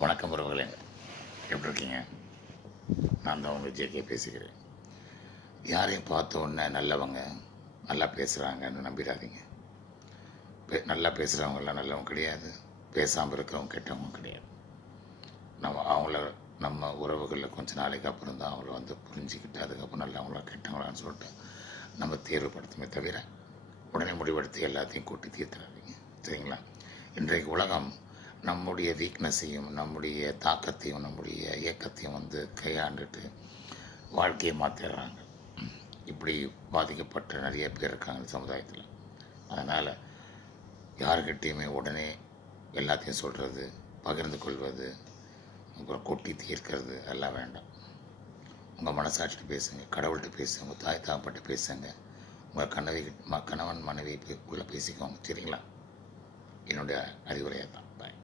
வணக்கம் உறவுகளே, எப்படி இருக்கீங்க? நான் தான் உங்கள் ஜேகே பேசுகிறேன். யாரையும் பார்த்த உடனே நல்லவங்க நல்லா பேசுகிறாங்கன்னு நம்பிடாதீங்க. நல்லா பேசுகிறவங்களாம் நல்லவங்க கிடையாது, பேசாமல் இருக்கிறவங்க கெட்டவங்க கிடையாது. நம்ம உறவுகளில் கொஞ்சம் நாளைக்கு அப்புறம் தான் அவங்கள புரிஞ்சுக்கிட்டு அதுக்கப்புறம் நல்லவங்களா கெட்டவங்களான்னு சொல்லிட்டு நம்ம தேர்வுபடுத்துமே தவிர உடனே முடிவெடுத்து எல்லாத்தையும் கூட்டி தீர்த்துறாதீங்க. சரிங்களா? இன்றைக்கு உலகம் நம்முடைய வீக்னஸையும் நம்முடைய தாக்கத்தையும் நம்முடைய இயக்கத்தையும் கையாண்டுட்டு வாழ்க்கையை மாற்றிடுறாங்க. இப்படி பாதிக்கப்பட்ட நிறைய பேர் இருக்காங்க சமுதாயத்தில். அதனால் யாருக்கிட்டேயுமே உடனே எல்லாத்தையும் சொல்கிறது, பகிர்ந்து கொள்வது, அப்புறம் கொட்டி தீர்க்கிறது எல்லாம் வேண்டாம். உங்கள் மனசாட்சிட்டு பேசுங்க, கடவுள்கிட்ட பேசுங்க, உங்கள் தாய் தாப்பட்டு பேசுங்க, உங்கள் கணவன் மனைவி உள்ளே பேசிக்கோங்க. சரிங்களா? என்னுடைய அறிவுரையாக தான்.